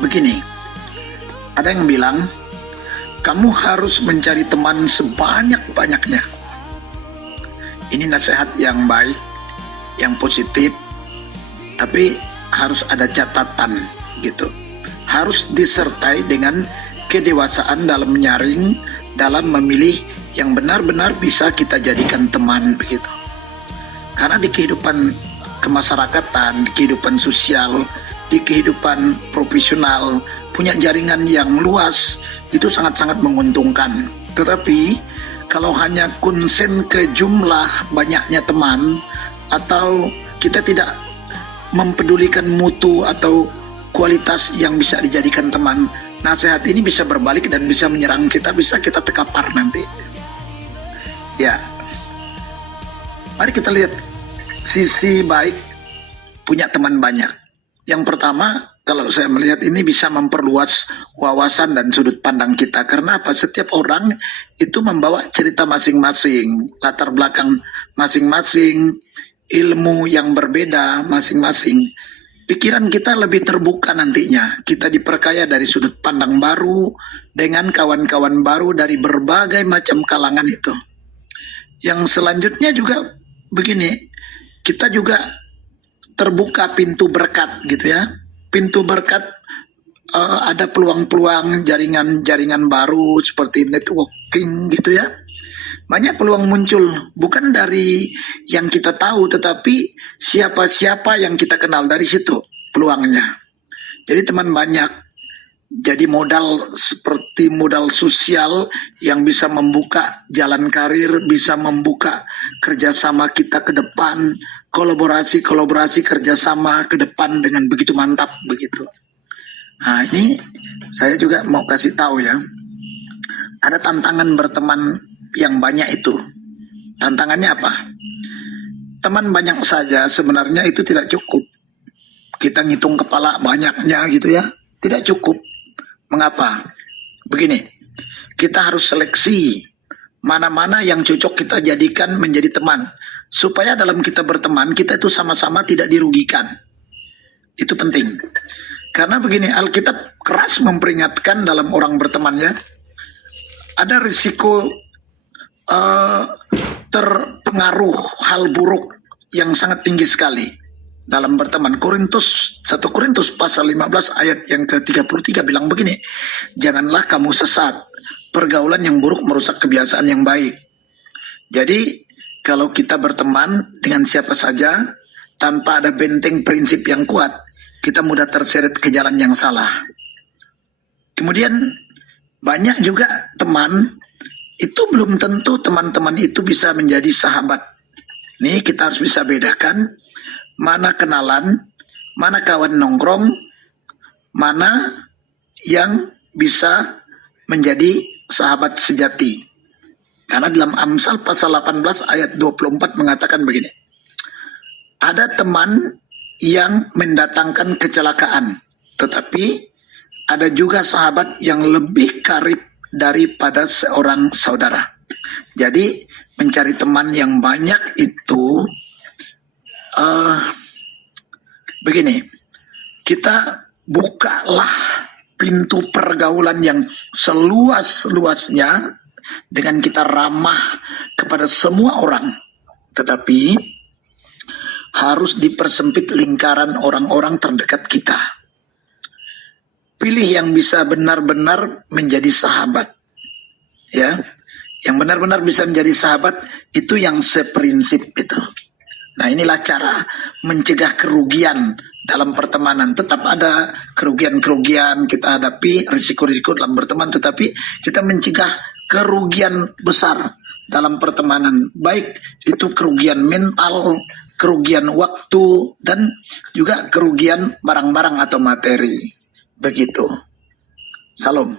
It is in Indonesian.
Begini, ada yang bilang kamu harus mencari teman sebanyak-banyaknya. Ini nasihat yang baik, yang positif, tapi harus ada catatan gitu. Harus disertai dengan kedewasaan dalam menyaring, dalam memilih yang benar-benar bisa kita jadikan teman begitu. Karena di kehidupan kemasyarakatan, di kehidupan sosial, di kehidupan profesional, punya jaringan yang luas itu sangat-sangat menguntungkan. Tetapi kalau hanya konsen ke jumlah banyaknya teman, atau kita tidak mempedulikan mutu atau kualitas yang bisa dijadikan teman, nasihat ini bisa berbalik dan bisa menyerang kita, bisa kita terkapar nanti. Ya, mari kita lihat sisi baik punya teman banyak. Yang pertama, kalau saya melihat ini bisa memperluas wawasan dan sudut pandang kita. Karena apa? Setiap orang itu membawa cerita masing-masing, latar belakang masing-masing, ilmu yang berbeda masing-masing. Pikiran kita lebih terbuka nantinya. Kita diperkaya dari sudut pandang baru, dengan kawan-kawan baru dari berbagai macam kalangan itu. Yang selanjutnya juga begini, kita juga terbuka pintu berkat gitu ya. Pintu berkat, ada peluang-peluang jaringan-jaringan baru seperti networking gitu ya. Banyak peluang muncul, bukan dari yang kita tahu, tetapi siapa-siapa yang kita kenal, dari situ peluangnya. Jadi teman banyak, jadi modal seperti modal sosial yang bisa membuka jalan karir, bisa membuka kerjasama kita ke depan, kolaborasi kerjasama ke depan dengan begitu mantap begitu. Nah, ini saya juga mau kasih tahu ya, ada tantangan berteman yang banyak itu. Tantangannya apa? Teman banyak saja sebenarnya itu tidak cukup. Kita ngitung kepala banyaknya gitu ya, tidak cukup. Mengapa? Begini, kita harus seleksi mana-mana yang cocok kita jadikan menjadi teman, supaya dalam kita berteman, kita itu sama-sama tidak dirugikan. Itu penting. Karena begini, Alkitab keras memperingatkan dalam orang berteman ya, ada risiko terpengaruh hal buruk yang sangat tinggi sekali dalam berteman. 1 Korintus pasal 15 ayat yang ke-33 bilang begini, janganlah kamu sesat, pergaulan yang buruk merusak kebiasaan yang baik. Jadi kalau kita berteman dengan siapa saja tanpa ada benteng prinsip yang kuat, kita mudah terseret ke jalan yang salah. Kemudian banyak juga teman, itu belum tentu teman-teman itu bisa menjadi sahabat. Ini kita harus bisa bedakan mana kenalan, mana kawan nongkrong, mana yang bisa menjadi sahabat sejati. Karena dalam Amsal pasal 18 ayat 24 mengatakan begini, ada teman yang mendatangkan kecelakaan, tetapi ada juga sahabat yang lebih karib daripada seorang saudara. Jadi mencari teman yang banyak itu begini, kita bukalah pintu pergaulan yang seluas-luasnya dengan kita ramah kepada semua orang, tetapi harus dipersempit lingkaran orang-orang terdekat kita. Pilih yang bisa benar-benar menjadi sahabat, ya, yang benar-benar bisa menjadi sahabat itu yang seprinsip itu. Nah, inilah cara mencegah kerugian dalam pertemanan. Tetap ada kerugian-kerugian kita hadapi, risiko-risiko dalam berteman, tetapi kita mencegah kerugian besar dalam pertemanan, baik itu kerugian mental, kerugian waktu, dan juga kerugian barang-barang atau materi. Begitu. Salam.